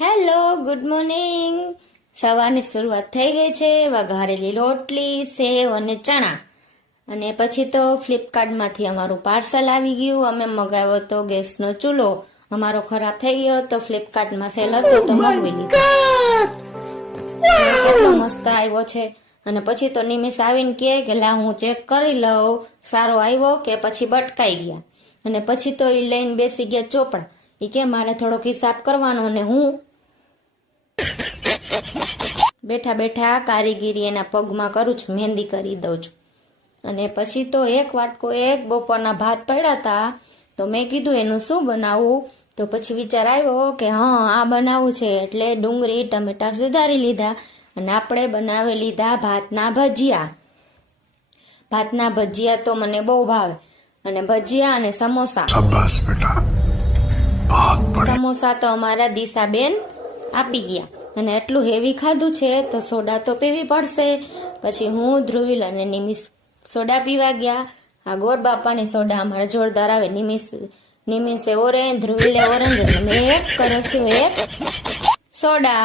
Hello, good morning. સવારની શરૂઆત થઈ ગઈ છે. વઘારેલી રોટલી, સેવ અને ચણા. અને પછી તો ફ્લિપકાર્ટમાંથી અમારું પાર્સલ આવી ગયું. અમે મગાવ્યો તો ગેસનો ચૂલો અમારો ખરાબ થઈ ગયો તો ફ્લિપકાર્ટમાં સેલ હતો તો મગવી લીધો. કેટલો મસ્ત આવ્યો છે. અને પછી તો નિમિષ આવીને કહે કે લા હું ચેક કરી લઉં સારો આવ્યો કે પછી બટકાઈ ગયા. અને પછી તો એ લઈને બેસી ગયા ચોપડા. એ કે મારે થોડોક હિસાબ કરવાનો ને હું બેઠા બેઠા કારીગીરી એના પગમાં કરું છું, મહેંદી કરી દઉં છું. અને પછી તો એક વાટકો એક બપોરના ભાત પડ્યા હતા તો મેં કીધું એનું શું બનાવવું. તો પછી વિચાર આવ્યો કે હા આ બનાવવું છે એટલે ડુંગળી ટમેટા સુધારી લીધા અને આપણે બનાવી લીધા ભાતના ભજીયા. ભાતના ભજીયા તો મને બહુ ભાવે. અને ભજીયા અને સમોસા. શાબાશ બેટા, સમોસા તો અમારા દિશાબેન આપી ગયા. અને એટલું હેવી ખાધું છે તો સોડા તો પીવી પડશે. પછી હું, ધ્રુવીલ અને નિમિષ સોડા પીવા ગયા. આ ગોર બાપાની સોડા અમારે જોરદાર આવે. નિમિષે ઓરેન્જ, ધ્રુવીલે ઓરેન્જ, મેં એક કરશું એક સોડા.